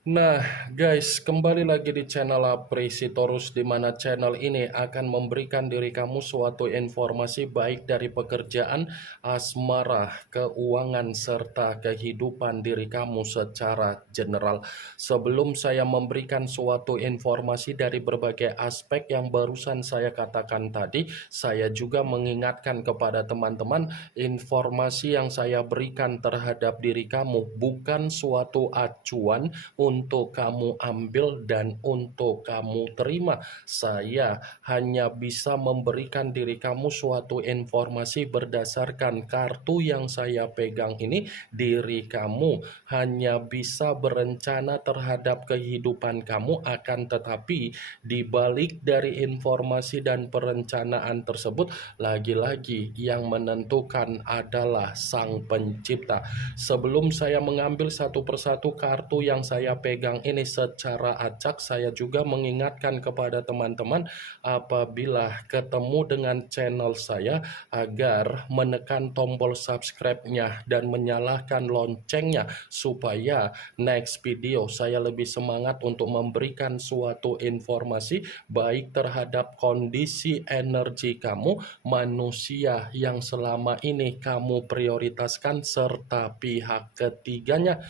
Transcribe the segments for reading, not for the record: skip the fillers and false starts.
Nah, guys, kembali lagi di channel Apresitorus, di mana channel ini akan memberikan diri kamu suatu informasi baik dari pekerjaan, asmara, keuangan, serta kehidupan diri kamu secara general. Sebelum saya memberikan suatu informasi dari berbagai aspek yang barusan saya katakan tadi, saya juga mengingatkan kepada teman-teman, informasi yang saya berikan terhadap diri kamu bukan suatu acuan untuk kamu ambil dan untuk kamu terima. Saya hanya bisa memberikan diri kamu suatu informasi berdasarkan kartu yang saya pegang ini. Diri kamu hanya bisa berencana terhadap kehidupan kamu, akan tetapi di balik dari informasi dan perencanaan tersebut, lagi-lagi yang menentukan adalah Sang Pencipta. Sebelum saya mengambil satu persatu kartu yang saya pegang ini secara acak, saya juga mengingatkan kepada teman-teman apabila ketemu dengan channel saya agar menekan tombol subscribe-nya dan menyalakan loncengnya supaya next video saya lebih semangat untuk memberikan suatu informasi baik terhadap kondisi energi kamu, manusia yang selama ini kamu prioritaskan, serta pihak ketiganya.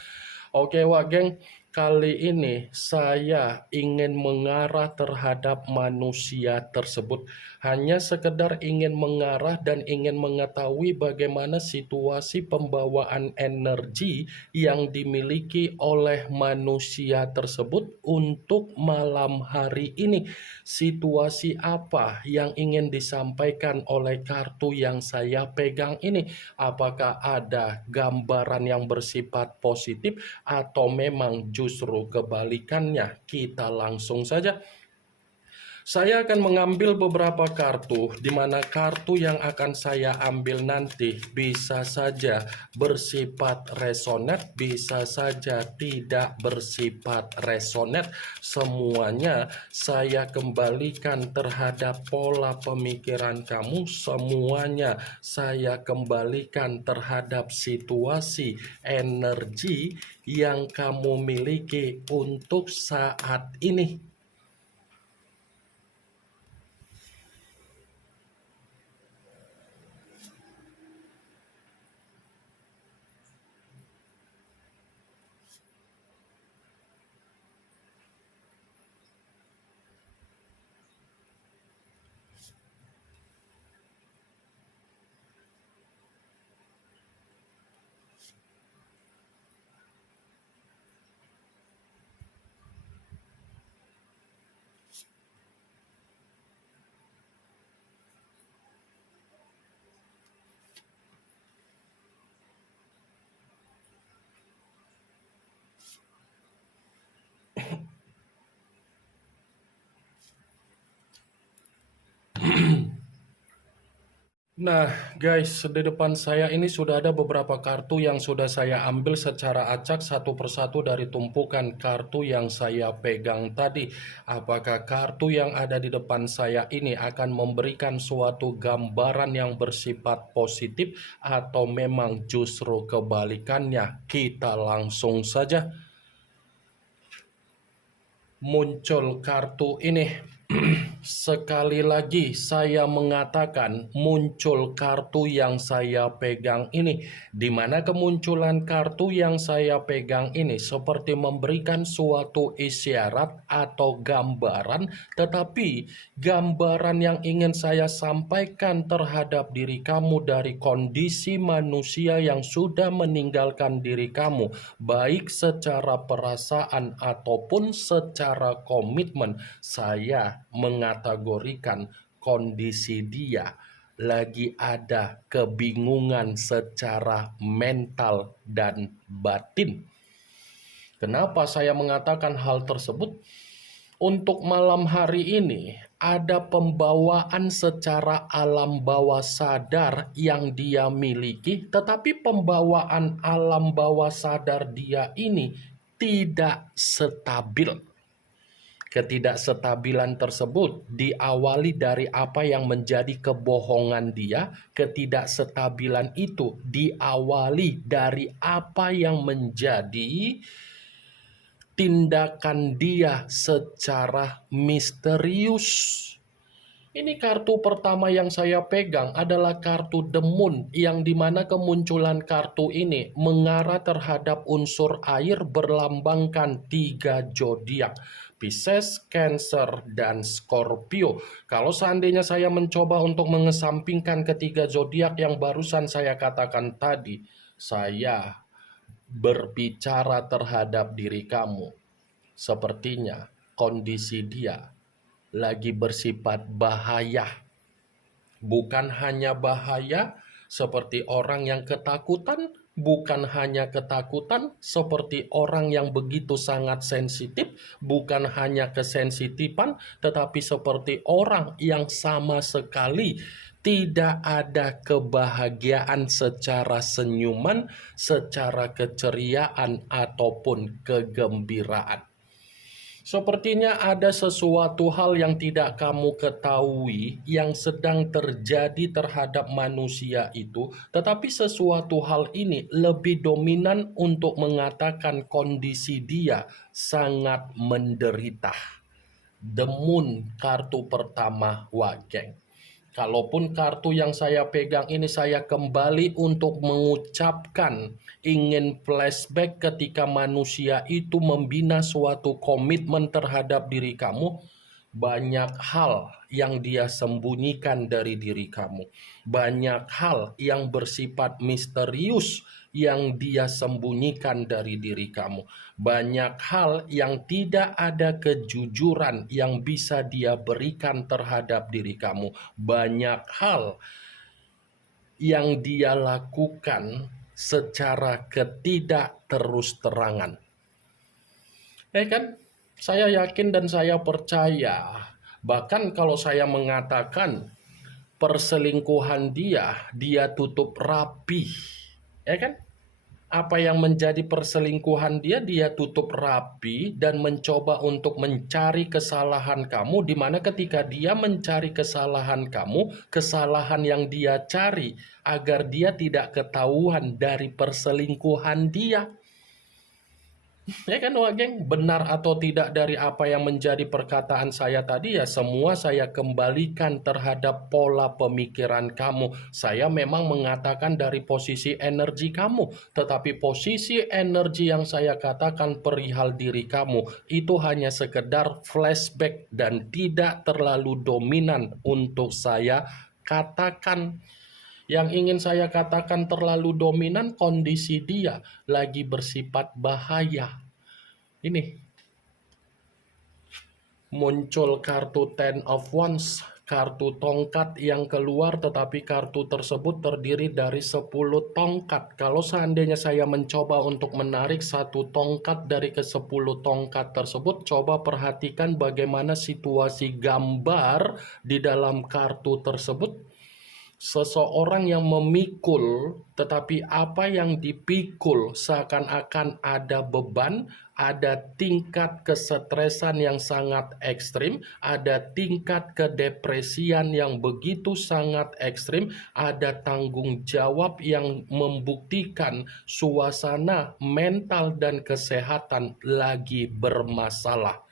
Oke, wah geng, kali ini saya ingin mengarah terhadap manusia tersebut. Hanya sekedar ingin mengarah dan ingin mengetahui bagaimana situasi pembawaan energi yang dimiliki oleh manusia tersebut untuk malam hari ini. Situasi apa yang ingin disampaikan oleh kartu yang saya pegang ini? Apakah ada gambaran yang bersifat positif atau memang justru kebalikannya? Kita langsung saja. Saya akan mengambil beberapa kartu, di mana kartu yang akan saya ambil nanti bisa saja bersifat resonet, bisa saja tidak bersifat resonet. Semuanya saya kembalikan terhadap pola pemikiran kamu, semuanya saya kembalikan terhadap situasi energi yang kamu miliki untuk saat ini. Nah, guys, di depan saya ini sudah ada beberapa kartu yang sudah saya ambil secara acak satu persatu dari tumpukan kartu yang saya pegang tadi. Apakah kartu yang ada di depan saya ini akan memberikan suatu gambaran yang bersifat positif atau memang justru kebalikannya? Kita langsung saja. Muncul kartu ini. Sekali lagi saya mengatakan muncul kartu yang saya pegang ini, di mana kemunculan kartu yang saya pegang ini seperti memberikan suatu isyarat atau gambaran, tetapi gambaran yang ingin saya sampaikan terhadap diri kamu dari kondisi manusia yang sudah meninggalkan diri kamu, baik secara perasaan ataupun secara komitmen. Saya mengategorikan kondisi dia lagi ada kebingungan secara mental dan batin. Kenapa saya mengatakan hal tersebut? Untuk malam hari ini ada pembawaan secara alam bawah sadar yang dia miliki, tetapi pembawaan alam bawah sadar dia ini tidak stabil. Ketidakstabilan tersebut diawali dari apa yang menjadi kebohongan dia. Ketidakstabilan itu diawali dari apa yang menjadi tindakan dia secara misterius. Ini kartu pertama yang saya pegang adalah kartu The Moon, yang dimana kemunculan kartu ini mengarah terhadap unsur air berlambangkan 3 zodiak, Pisces, Cancer, dan Scorpio. Kalau seandainya saya mencoba untuk mengesampingkan ketiga zodiak yang barusan saya katakan tadi, saya berbicara terhadap diri kamu. Sepertinya kondisi dia lagi bersifat bahaya. Bukan hanya bahaya seperti orang yang ketakutan, bukan hanya ketakutan seperti orang yang begitu sangat sensitif, bukan hanya kesensitifan, tetapi seperti orang yang sama sekali tidak ada kebahagiaan secara senyuman, secara keceriaan, ataupun kegembiraan. Sepertinya ada sesuatu hal yang tidak kamu ketahui yang sedang terjadi terhadap manusia itu, tetapi sesuatu hal ini lebih dominan untuk mengatakan kondisi dia sangat menderita. The Moon, kartu pertama, Wageng. Kalaupun kartu yang saya pegang ini saya kembali untuk mengucapkan ingin flashback ketika manusia itu membina suatu komitmen terhadap diri kamu, banyak hal yang dia sembunyikan dari diri kamu. Banyak hal yang bersifat misterius yang dia sembunyikan dari diri kamu. Banyak hal yang tidak ada kejujuran yang bisa dia berikan terhadap diri kamu. Banyak hal yang dia lakukan secara ketidakterus-terangan. Kan? Saya yakin dan saya percaya, bahkan kalau saya mengatakan perselingkuhan dia tutup rapi, kan? Apa yang menjadi perselingkuhan dia tutup rapi dan mencoba untuk mencari kesalahan kamu, di mana ketika dia mencari kesalahan kamu, kesalahan yang dia cari agar dia tidak ketahuan dari perselingkuhan dia. Ya kan Wageng, benar atau tidak dari apa yang menjadi perkataan saya tadi, ya semua saya kembalikan terhadap pola pemikiran kamu. Saya memang mengatakan dari posisi energi kamu, tetapi posisi energi yang saya katakan perihal diri kamu itu hanya sekedar flashback dan tidak terlalu dominan untuk saya katakan. Yang ingin saya katakan terlalu dominan, kondisi dia lagi bersifat bahaya. Ini muncul kartu Ten of Wands, kartu tongkat yang keluar, tetapi kartu tersebut terdiri dari 10 tongkat. Kalau seandainya saya mencoba untuk menarik satu tongkat dari ke-10 tongkat tersebut, coba perhatikan bagaimana situasi gambar di dalam kartu tersebut. Seseorang yang memikul, tetapi apa yang dipikul seakan-akan ada beban, ada tingkat kesetresan yang sangat ekstrim, ada tingkat kedepresian yang begitu sangat ekstrim, ada tanggung jawab yang membuktikan suasana mental dan kesehatan lagi bermasalah.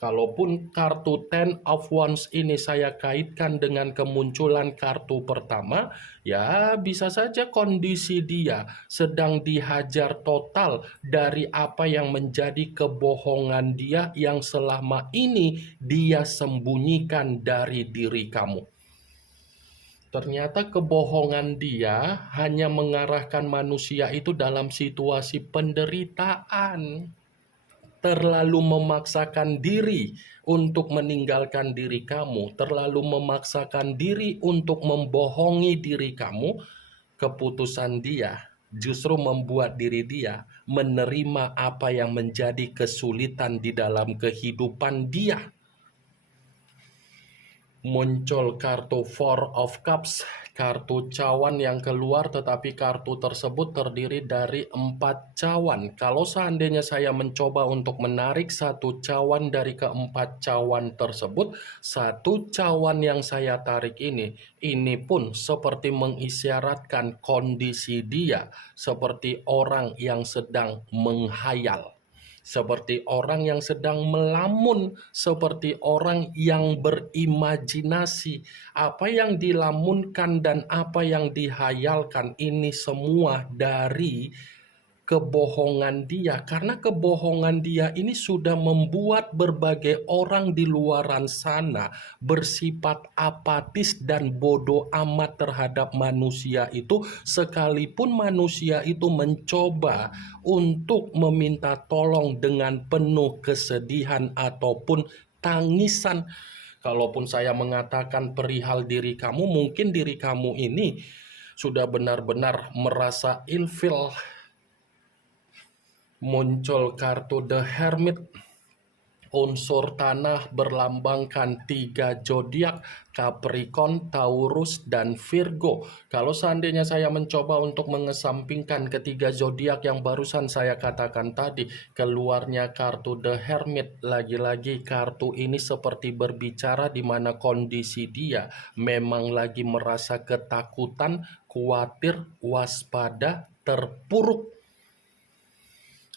Kalaupun kartu Ten of Wands ini saya kaitkan dengan kemunculan kartu pertama, ya bisa saja kondisi dia sedang dihajar total dari apa yang menjadi kebohongan dia yang selama ini dia sembunyikan dari diri kamu. Ternyata kebohongan dia hanya mengarahkan manusia itu dalam situasi penderitaan. Terlalu memaksakan diri untuk meninggalkan diri kamu, terlalu memaksakan diri untuk membohongi diri kamu, keputusan dia justru membuat diri dia menerima apa yang menjadi kesulitan di dalam kehidupan dia. Muncul kartu Four of Cups, kartu cawan yang keluar, tetapi kartu tersebut terdiri dari 4 cawan. Kalau seandainya saya mencoba untuk menarik satu cawan dari keempat cawan tersebut, satu cawan yang saya tarik ini pun seperti mengisyaratkan kondisi dia seperti orang yang sedang menghayal. seperti orang yang sedang melamun, seperti orang yang berimajinasi. Apa yang dilamunkan dan apa yang dihayalkan ini semua dari kebohongan dia, karena kebohongan dia ini sudah membuat berbagai orang di luaran sana bersifat apatis dan bodoh amat terhadap manusia itu, sekalipun manusia itu mencoba untuk meminta tolong dengan penuh kesedihan ataupun tangisan. Kalaupun saya mengatakan perihal diri kamu, mungkin diri kamu ini sudah benar-benar merasa ilfil. Muncul kartu The Hermit, unsur tanah berlambangkan 3 zodiak, Capricorn, Taurus, dan Virgo. Kalau seandainya saya mencoba untuk mengesampingkan ketiga zodiak yang barusan saya katakan tadi, keluarnya kartu The Hermit. Lagi-lagi kartu ini seperti berbicara di mana kondisi dia memang lagi merasa ketakutan, khawatir, waspada, terpuruk.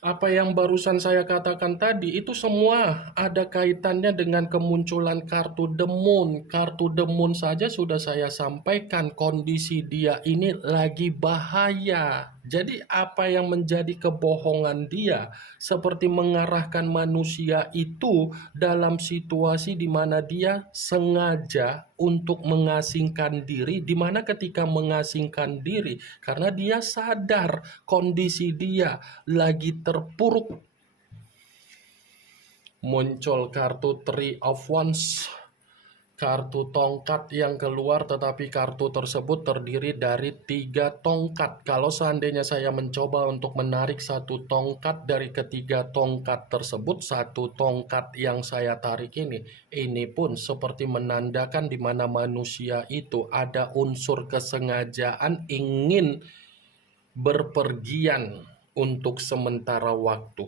Apa yang barusan saya katakan tadi itu semua ada kaitannya dengan kemunculan kartu The Moon. Kartu The Moon saja sudah saya sampaikan kondisi dia ini lagi bahaya. Jadi apa yang menjadi kebohongan dia seperti mengarahkan manusia itu dalam situasi di mana dia sengaja untuk mengasingkan diri, di mana ketika mengasingkan diri karena dia sadar kondisi dia lagi terpuruk. Muncul kartu Three of Wands, kartu tongkat yang keluar, tetapi kartu tersebut terdiri dari 3 tongkat. Kalau seandainya saya mencoba untuk menarik satu tongkat dari ketiga tongkat tersebut, satu tongkat yang saya tarik ini pun seperti menandakan di mana manusia itu ada unsur kesengajaan ingin berpergian untuk sementara waktu.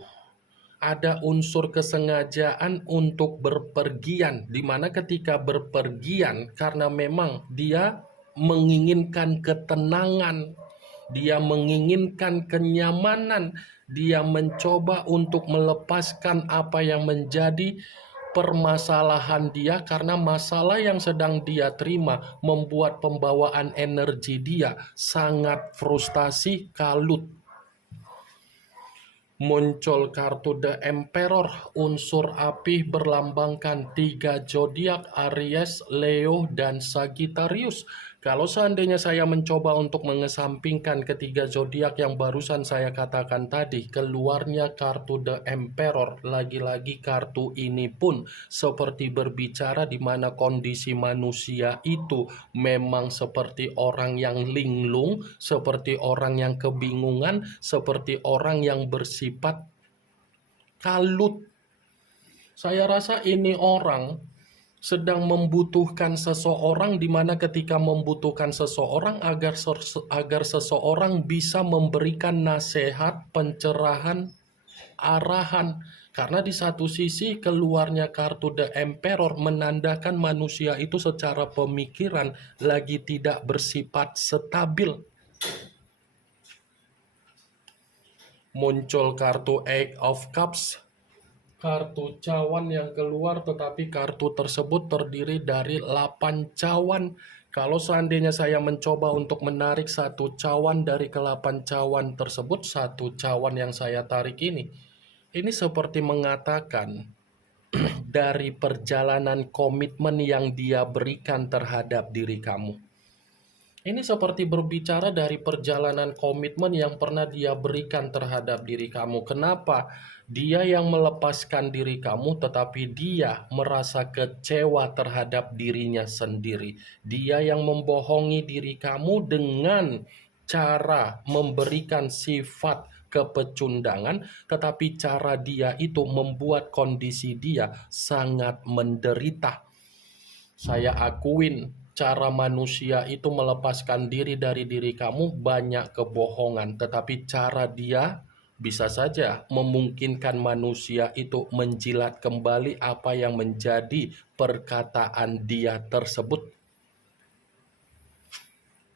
Ada unsur kesengajaan untuk berpergian, di mana ketika berpergian karena memang dia menginginkan ketenangan, dia menginginkan kenyamanan, dia mencoba untuk melepaskan apa yang menjadi permasalahan dia, karena masalah yang sedang dia terima membuat pembawaan energi dia sangat frustasi, kalut. Muncul kartu The Emperor, unsur api berlambangkan 3 zodiak, Aries, Leo, dan Sagittarius. Kalau seandainya saya mencoba untuk mengesampingkan ketiga zodiak yang barusan saya katakan tadi, keluarnya kartu The Emperor. Lagi-lagi kartu ini pun seperti berbicara di mana kondisi manusia itu memang seperti orang yang linglung, seperti orang yang kebingungan, seperti orang yang bersifat kalut. Saya rasa ini orang sedang membutuhkan seseorang, di mana ketika membutuhkan seseorang agar seseorang bisa memberikan nasihat, pencerahan, arahan. Karena di satu sisi keluarnya kartu The Emperor menandakan manusia itu secara pemikiran lagi tidak bersifat stabil. Muncul kartu Eight of Cups, kartu cawan yang keluar, tetapi kartu tersebut terdiri dari 8 cawan. Kalau seandainya saya mencoba untuk menarik satu cawan dari ke-8 cawan tersebut, satu cawan yang saya tarik ini seperti mengatakan dari perjalanan komitmen yang dia berikan terhadap diri kamu. Ini seperti berbicara dari perjalanan komitmen yang pernah dia berikan terhadap diri kamu. Kenapa? Dia yang melepaskan diri kamu, tetapi dia merasa kecewa terhadap dirinya sendiri. Dia yang membohongi diri kamu dengan cara memberikan sifat kepecundangan, tetapi cara dia itu membuat kondisi dia sangat menderita. Saya akuin cara manusia itu melepaskan diri dari diri kamu banyak kebohongan, tetapi cara dia bisa saja memungkinkan manusia itu menjilat kembali apa yang menjadi perkataan dia tersebut.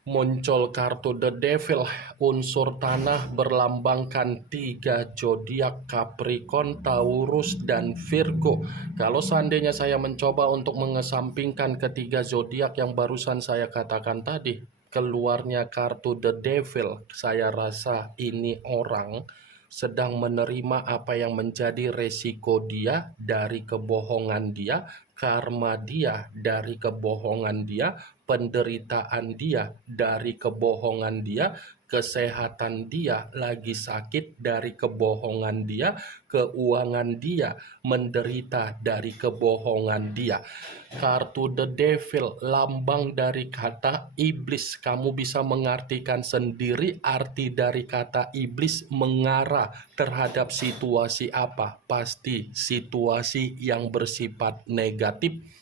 Muncul kartu The Devil, unsur tanah berlambangkan 3 zodiak Capricorn, Taurus, dan Virgo. Kalau seandainya saya mencoba untuk mengesampingkan ketiga zodiak yang barusan saya katakan tadi, keluarnya kartu The Devil, saya rasa ini orang sedang menerima apa yang menjadi resiko dia dari kebohongan dia, karma dia dari kebohongan dia, penderitaan dia dari kebohongan dia, kesehatan dia lagi sakit dari kebohongan dia, keuangan dia menderita dari kebohongan dia. Kartu The Devil, lambang dari kata iblis. Kamu bisa mengartikan sendiri arti dari kata iblis mengarah terhadap situasi apa? Pasti situasi yang bersifat negatif.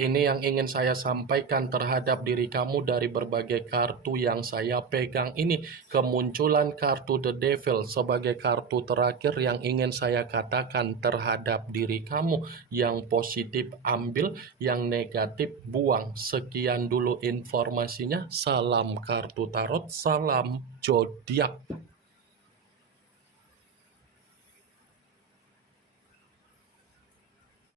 Ini yang ingin saya sampaikan terhadap diri kamu dari berbagai kartu yang saya pegang ini. Kemunculan kartu The Devil sebagai kartu terakhir yang ingin saya katakan terhadap diri kamu. Yang positif ambil, yang negatif buang. Sekian dulu informasinya. Salam kartu tarot, salam zodiak.